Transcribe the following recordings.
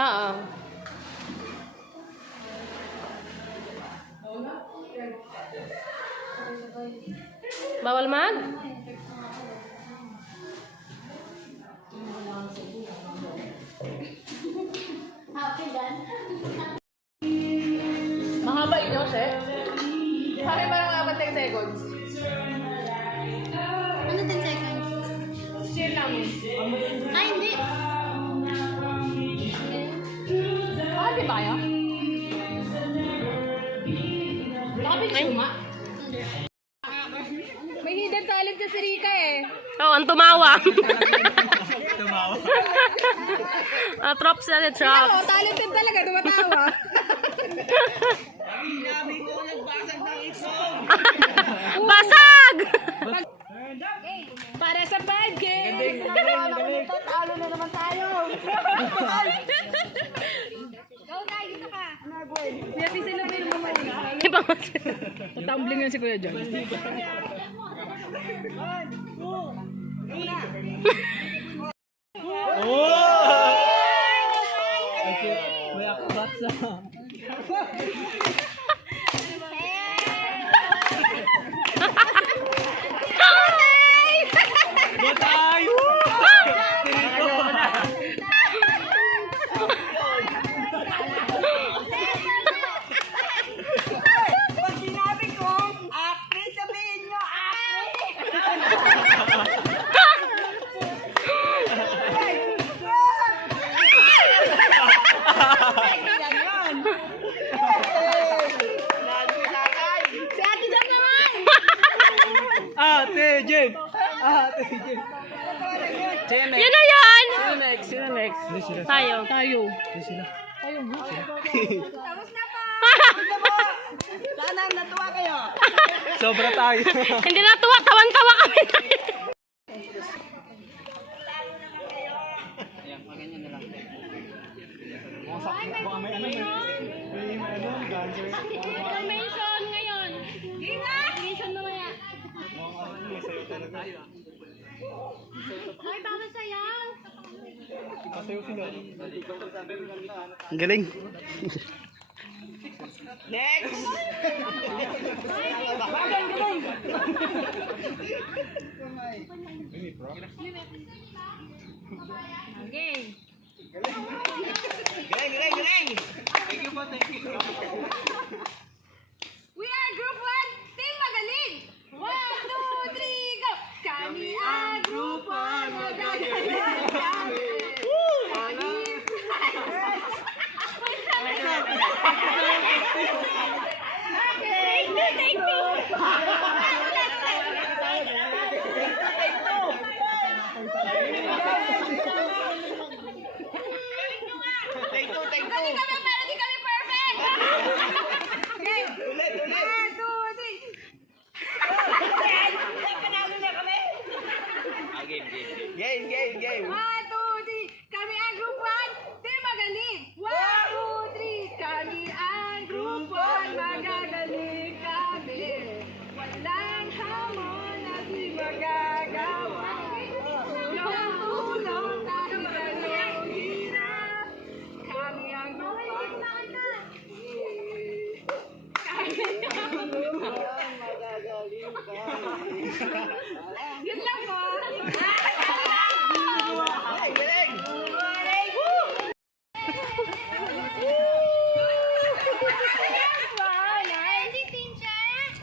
Oo. Bawal mag? Mahaba inyo, Chef? Sa akin parang apat 10 seconds. Ano 10 seconds? Share namin. Ay, hindi. Ah, di ba yun? Nakabilis ko nga. May hidden talent ka si Rika eh. Oo, ang tumawa. Tumawa. Trops na trops. Oo, talented talaga, tumatawa. Sinabi ko, nagbasag ng itlog. Basag! Para sa 5K! Talo na naman tayo. Go, tayo, dito ka. Siya sila may lumamalina. Ibang tumbling yan si Kuya John. May akbat sa... Batay! Pag sinabi ko, actress, sabihin nyo, actress! Si Ate Jam naman! Ate Jen! Ate Jen! Sino Yun na yan! next? Sino next? Hindi sila. Tayo. Hindi sila. Tapos na pa! Sana natuwa kayo. Sobra tayo. Hindi na tuwa, tawan-tawa kami. Baka may ano may ano, dancer. Information ngayon. Information mamaya. May sayo talaga. Ay, tama sayaw. Masayo sila. Ang galing. Next! Okay. Galing! Thank you po, thank you. We are Group 1, Team Magaling! 1, 2, 3, go! Kami ang Group 1, magagaling! Thank you! Take two! Hindi kami, pero di kami perfect! Okay, 1, 2, 3! Game! 1, 2, 3! Kami ang Group 1, Team Magaling! 1, 2, 3! Kami ang Group 1, magagaling kami! Walang hamon na di magagawa! Yung tulong tayo dalawang hirap! Kami ang Group 1, yun lang po! Galing!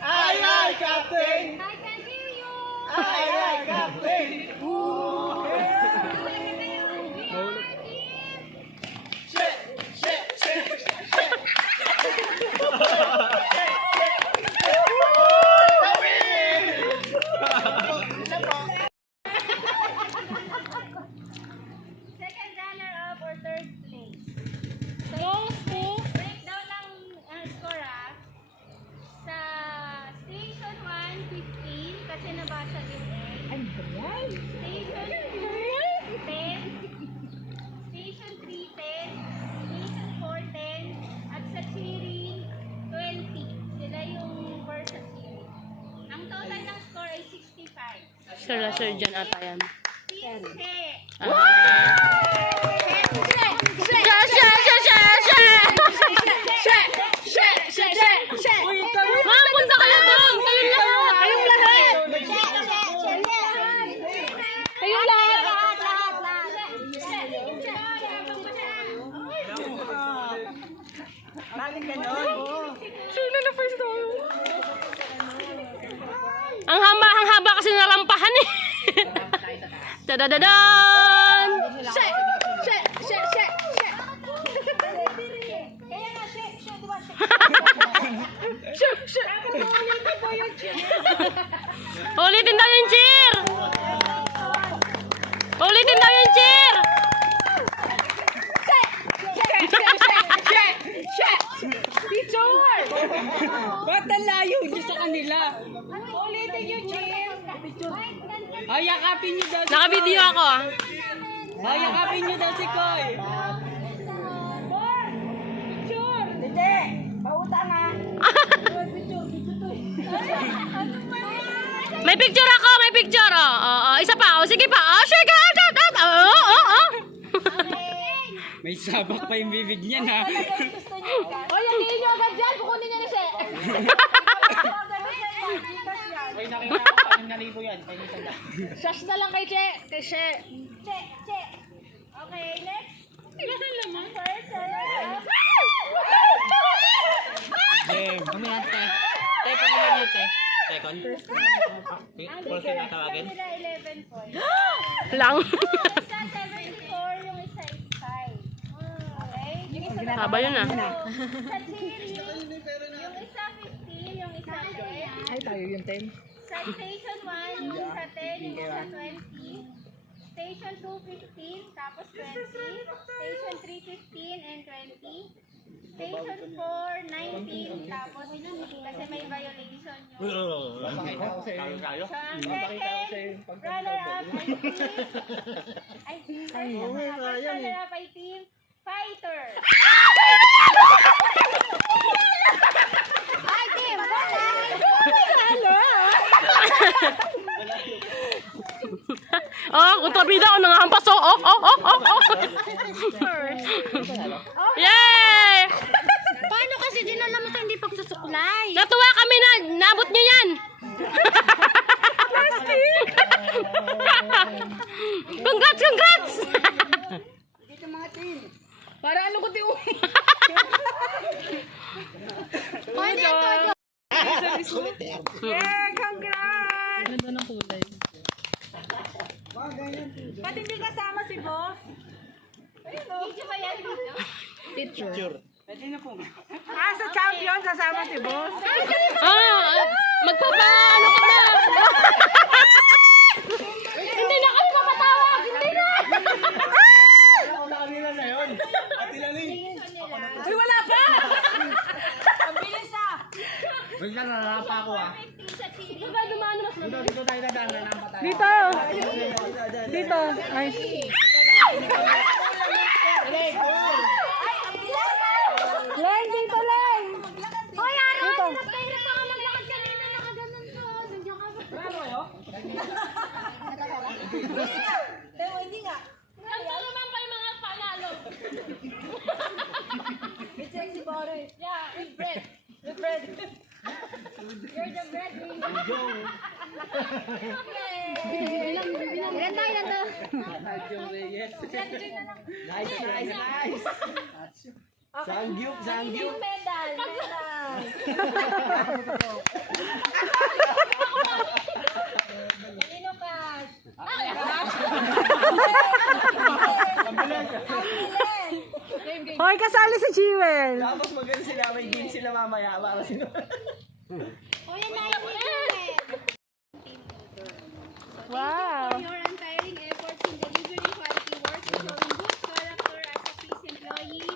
Ay, Captain! I can hear you! Ay, Captain! Second runner-up or third place? Goes to breakdown ng score sa Station 1, 15 kasi nabasa din eh. Ay, Station 2, 10. Station 3, 10. Station 4, 10. At sa cheering, 20. Sila yung first sa cheering. Ang total ng score ay 65. Sir dyan ata yan. Team She. Joshua! Galing ganon. Sino na first tayo? Ang haba kasi nalampahan eh. Tadadadan! She! She! She! She! She! Kaya nga, she, di ba? She! She! Ulitin daw yung cheer! Ulitin daw yung cheer! Teacher! Ba't ang layo niyo sa kanila? Ulitin yung cheer. Ay, yakapin niyo daw si Naka-video ako ah. Ay, yakapin niyo daw si Koy. Hindi. Pauta nga. May picture ako, may picture. Isa pa. Sige pa. Shake it. May sabak pa yung bibig niya na. Oy, hindi nyo agad dyan. Kukunin niya na siya. Ay, nakita ko. 6,000 yan. Shush na lang kay Che. Kay She. Che. Okay, next. First, Mamaya, te. Te, pangalan niyo, te. Second. ang Portion na tawagin. nila 11 points. Lang. Isa 74, yung isa 85. Okay? Yung isa Haba yun ah. sa theory, yung isa 15, yung isa 10. Ay, tayo yung 10. Sa station 1, yung isa 10, yung isa 20. Station 2, 15, tapos 20. Station 3, 15 and 20. Station 4, 19, tapos kasi may violation yun. So, ang second runner-up ay runner-up ay team fighter. Ay, team! Kontrabida ako nangahampas. Yay! Paano kasi dinala mo sa hindi pagsusuklay? Natuwa kami na nabot nyo yan. Congrats! Dito mga team. Para ano ko tiyo. Yeah, congrats! Ganda ng kulay. Ba't hindi kasama si boss? Video ba yan? Teacher. Ah, sa champion sasama si boss. Magpapaano ka na. Hindi na kami mapatawag. Hindi na. Ay, wala pa! Ang bilis ah! Wait lang, nananapa ako ah. 15 sa theory. Diba dumaan mas Dito tayo dadaan, nananapa tayo. Dito! Dito! Ay. Len, dito Len! Hoy, araw! Napahirap ako maglakad kanina. Nakaganon ko. Nandiyan ka ba? Pero hindi nga. Nagtuluman pa yung mga panalo. It's sexy body. Yeah, with bread. With bread. You're the breadwinner. Ilan tayo? Nice. Sangyup. Medal! Medal! Kanino cash? Hoy, kasali si Jewel! Tapos maganda sila, may game sila mamaya para sino. Hoy, yan na yun. Wow! For your untiring efforts in delivering quality work and showing good character as a peace employee.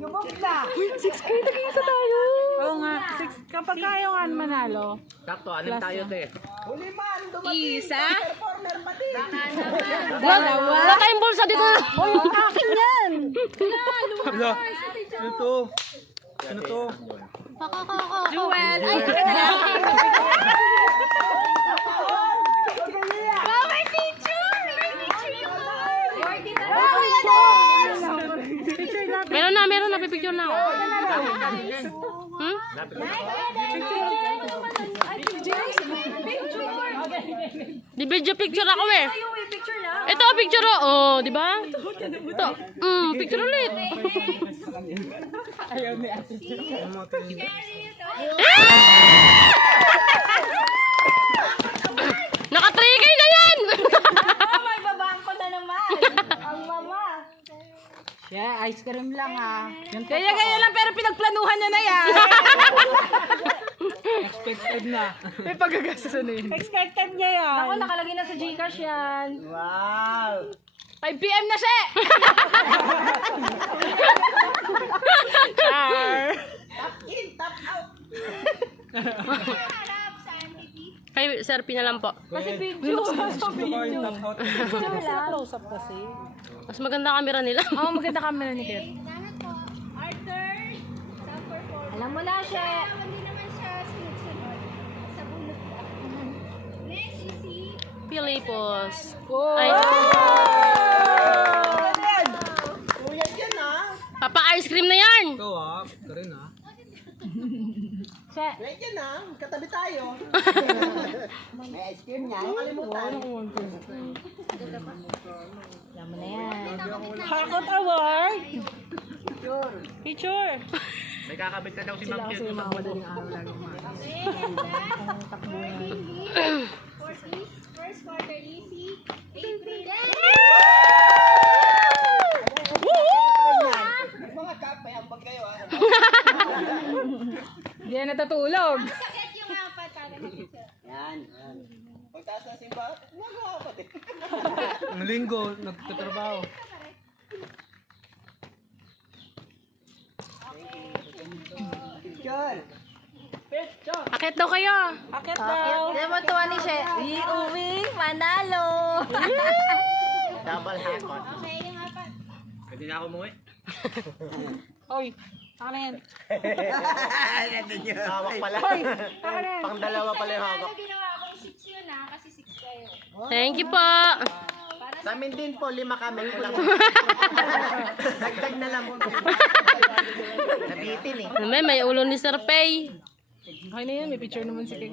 Yubok na! 6K na kayo sa tayo. Oo nga, kapag kayo nga manalo. Sakto, anim tayo te. Isa. Dalawa! Wala tayong bulsa dito. Hoy, yung akin yan! Ano to? Ano to? Jewel. Ay, May picture! May picture yung meron na. Pipicture na ako. Di video picture ako eh. Ayaw, may picture lang. Ito, picture oh, di ba? Ito, picture ulit. Ayaw ni ate. Naka-3K na yan! May babaan ko na naman. Ang mama. Yeah, ice cream lang Kaya lang pero pinagplanuhan niya na yan. Expected na. May pagagastusan na yun. Expected niya yan. Ako, nakalagay na sa Gcash yan. Wow! 5 PM na siya! Harap sa entity. Kay Sir P na lang po. Kasi video. Close up kasi. Mas maganda camera nila. Oo, maganda camera ni Kit. Salamat po. Arthur. Sa performance. Alam mo na siya. Hindi naman siya sunod-sunod. Sa bunot lang. Next, you see. Pilipos. Oh! Ay, Kuya yan ah! papa ice cream na yan. Ito ah, ito rin ah. Kuya yan ah, katabi tayo. May ice cream niya, makalimutan. Hakot award! Picture! May kakabit na daw si Ma'am Kit. Okay, and last, quarterly. First quarterly, see. April. Mga kapay, ambag kayo ah. Hindi na natutulog. Sakit yung apat para sa picture. Yan, yan. Pagtaas ng simba, nagawa ka din. Ang linggo, nagtatrabaho. Picture! Akit daw kayo. Akit daw. Hindi mo tuwa ni She. Iuwi, manalo. Double hakot. Okay, yung apat. Pwede na ako umuwi. Oy, ano yan? Hawak pala. Pang dalawa pala yung hawak. Ano ginawa kong 6 yun kasi 6 kayo. Thank you po. Sa amin din po, 5 kami. Kulang. Dagdag na lang po. Nabitin eh. May ulo ni Sir Pay. Okay na yan, may picture naman si Kit.